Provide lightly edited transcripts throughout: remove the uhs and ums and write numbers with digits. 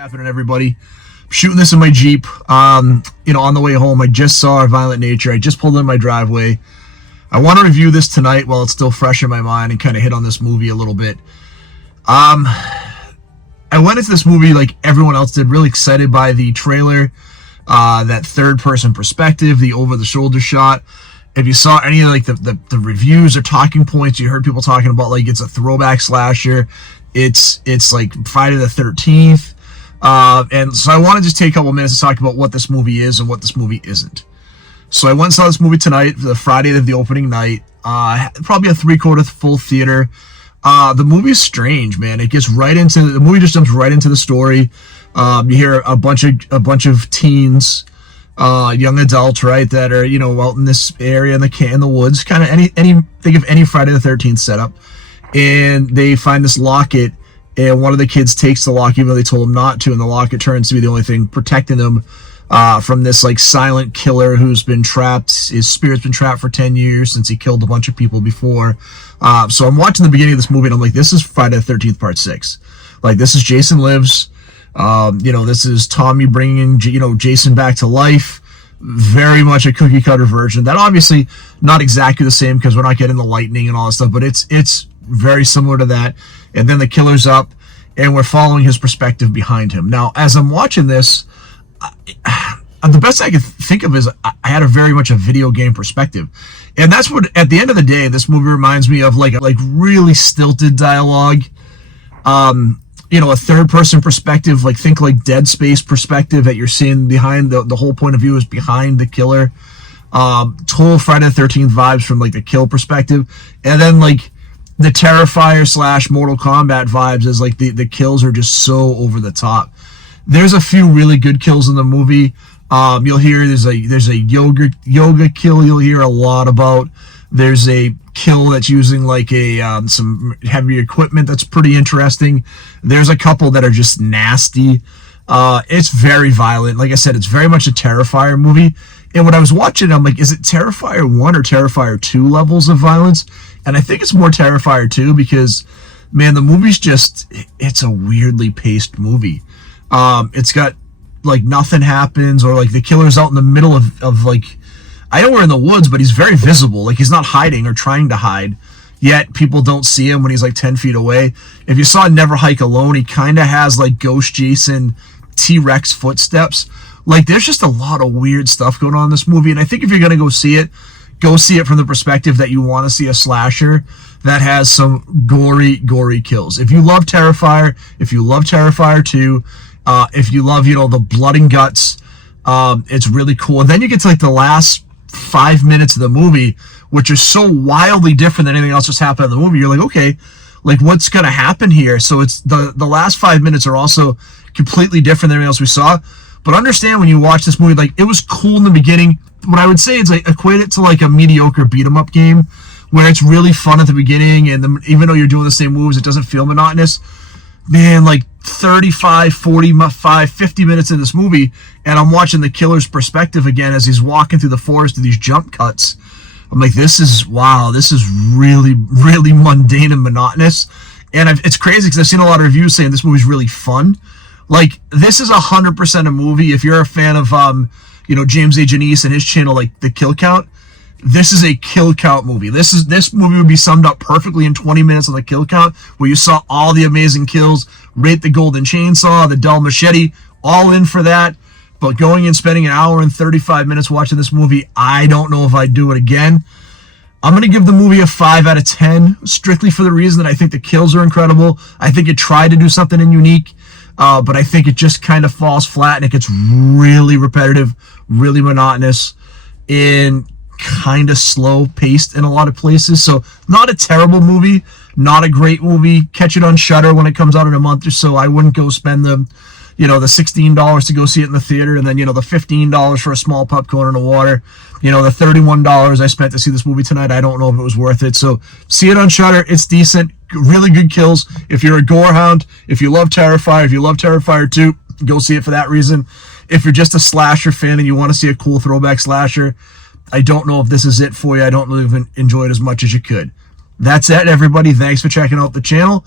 Happening, everybody. Shooting this in my Jeep. On the way home, I just saw Violent Nature. I just pulled in my driveway. I want to review this tonight while it's still fresh in my mind and kind of hit on this movie a little bit. I went into this movie like everyone else did, really excited by the trailer, that third-person perspective, the over-the-shoulder shot. If you saw any of like the reviews or talking points, you heard people talking about like it's a throwback slasher. It's like Friday the 13th. And so I want to just take a couple minutes to talk about what this movie is and what this movie isn't. So I went and saw this movie tonight, the Friday of the opening night, probably a 3/4 full theater. The movie is strange, man. It gets right into the movie, just jumps right into the story. You hear a bunch of teens, young adults, right, that are out in this area in the woods, kind of think of any Friday the 13th setup, and they find this locket. And one of the kids takes the locket, even though they told him not to, and the locket turns to be the only thing protecting them from this like silent killer who's been trapped. His spirit's been trapped for 10 years since he killed a bunch of people before. So I'm watching the beginning of this movie, and I'm like, this is Friday the 13th Part 6. Like, this is Jason Lives. This is Tommy bringing Jason back to life. Very much a cookie cutter version. That obviously not exactly the same because we're not getting the lightning and all that stuff, but it's very similar to that. And then the killer's up, and we're following his perspective behind him. Now, as I'm watching this, the best I could think of is I had very much a video game perspective. And that's what, at the end of the day, this movie reminds me of like really stilted dialogue. A third-person perspective, like think like Dead Space perspective that you're seeing behind the whole point of view is behind the killer. Total Friday the 13th vibes from like the kill perspective. And then like the Terrifier / Mortal Kombat vibes is like the kills are just so over the top. There's a few really good kills in the movie. You'll hear there's a yoga kill you'll hear a lot about. There's a kill that's using like some heavy equipment that's pretty interesting. There's a couple that are just nasty. It's very violent. Like I said, it's very much a Terrifier movie. And when I was watching, I'm like, is it Terrifier 1 or Terrifier 2 levels of violence? And I think it's more Terrifier 2 because, man, the movie's it's a weirdly paced movie. It's got, like, nothing happens, or, like, the killer's out in the middle of like, I know we're in the woods, but he's very visible. Like, he's not hiding or trying to hide, yet people don't see him when he's, like, 10 feet away. If you saw Never Hike Alone, he kind of has, like, Ghost Jason T-Rex footsteps. Like, there's just a lot of weird stuff going on in this movie, and I think if you're going to go see it from the perspective that you want to see a slasher that has some gory kills. If you love Terrifier, if you love Terrifier 2, if you love, the blood and guts, it's really cool. And then you get to, like, the last 5 minutes of the movie, which are so wildly different than anything else that's happened in the movie. You're like, okay, like, what's going to happen here? So it's the last 5 minutes are also completely different than anything else we saw. But understand when you watch this movie, like, it was cool in the beginning. What I would say is like equate it to like a mediocre beat-em-up game where it's really fun at the beginning, and even though you're doing the same moves, it doesn't feel monotonous. Man, like 35, 45, 50 minutes in this movie, and I'm watching the killer's perspective again as he's walking through the forest to these jump cuts. I'm like, this is really, really mundane and monotonous. And it's crazy because I've seen a lot of reviews saying this movie's really fun. Like, this is 100% a movie. If you're a fan of, James A. Janice and his channel, like The Kill Count, this is a kill count movie. This movie would be summed up perfectly in 20 minutes on The Kill Count, where you saw all the amazing kills, rate the golden chainsaw, the dull machete, all in for that. But going and spending an hour and 35 minutes watching this movie, I don't know if I'd do it again. I'm going to give the movie a 5 out of 10, strictly for the reason that I think the kills are incredible. I think it tried to do something unique. But I think it just kind of falls flat, and it gets really repetitive, really monotonous, and kind of slow paced in a lot of places. So not a terrible movie, not a great movie. Catch it on Shudder when it comes out in a month or so. I wouldn't go spend the $16 to go see it in the theater, and then, the $15 for a small popcorn and a water. The $31 I spent to see this movie tonight, I don't know if it was worth it. So see it on Shudder. It's decent. Really good kills. If you're a gore hound, if you love Terrifier, if you love Terrifier 2, go see it for that reason. If you're just a slasher fan and you want to see a cool throwback slasher, I don't know if this is it for you. I don't really enjoy it as much as you could. That's it, everybody. Thanks for checking out the channel.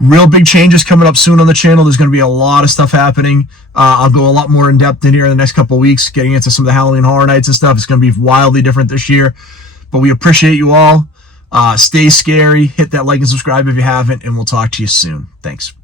Real big changes coming up soon on the channel. There's going to be a lot of stuff happening. I'll go a lot more in depth in here in the next couple of weeks, getting into some of the Halloween Horror Nights and stuff. It's going to be wildly different this year. But we appreciate you all. Stay scary. Hit that like and subscribe if you haven't, and we'll talk to you soon. Thanks.